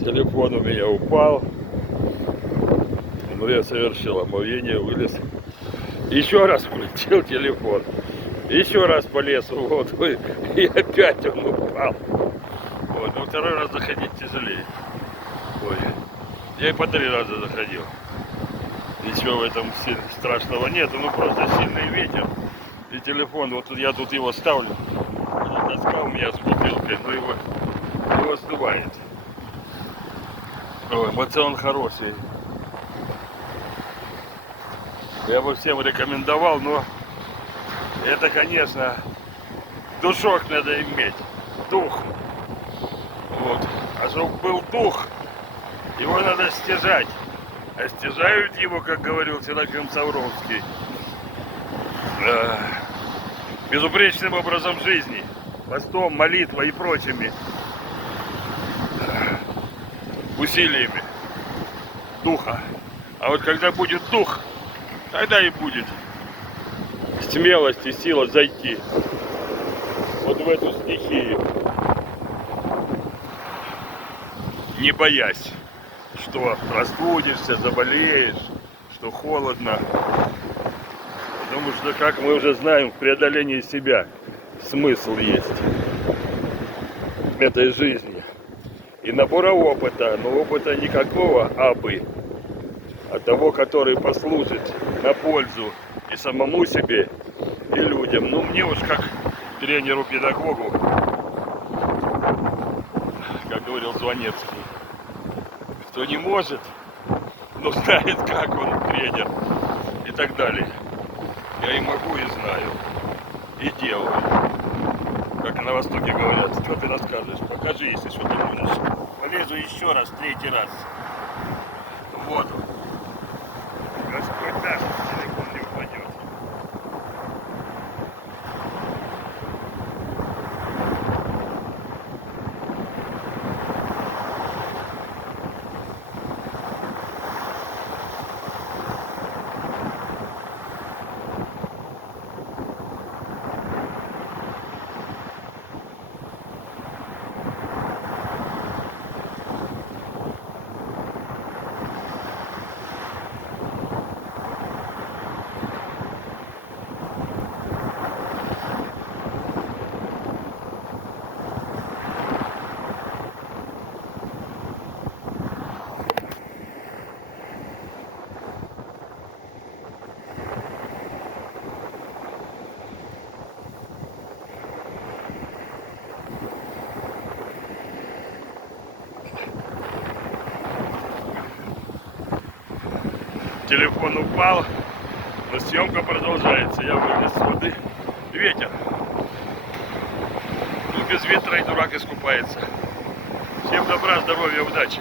Телефон у меня упал. Но я совершил омовение, вылез. Еще раз включил телефон. Еще раз полез в воду. И опять он упал. Вот. Но второй раз заходить тяжелее. Ой. Я и по 3 раза заходил. Ничего в этом страшного нет. Ну просто сильный ветер. И телефон, вот я тут его ставлю. Доска у меня с бутылкой, но его сдувает. Ой, эмоцион хороший. Я бы всем рекомендовал, но это, конечно, душок надо иметь. Дух. Вот. А чтобы был дух, его надо стяжать. А стяжают его, как говорил Серафим Савровский, безупречным образом жизни, постом, молитвой и прочими усилиями духа. А вот когда будет дух, тогда и будет смелость и сила зайти вот в эту стихию, не боясь, что простудишься, заболеешь, что холодно. Потому что, как мы уже знаем, в преодолении себя смысл есть этой жизни. И набора опыта, но опыта никакого абы, а того, который послужит на пользу и самому себе, и людям. Ну, мне уж как тренеру-педагогу, как говорил Звонецкий, кто не может, но знает, как он тренер и так далее. Я и могу, и знаю, и делаю. Как на Востоке говорят, что ты расскажешь, покажи, если что ты можешь. Полезу еще раз, 3-й раз в воду. Господь даст, телефон не упадет. Телефон упал, но съемка продолжается. Я вылез с воды. Ветер. Ну, без ветра и дурак искупается. Всем добра, здоровья, удачи.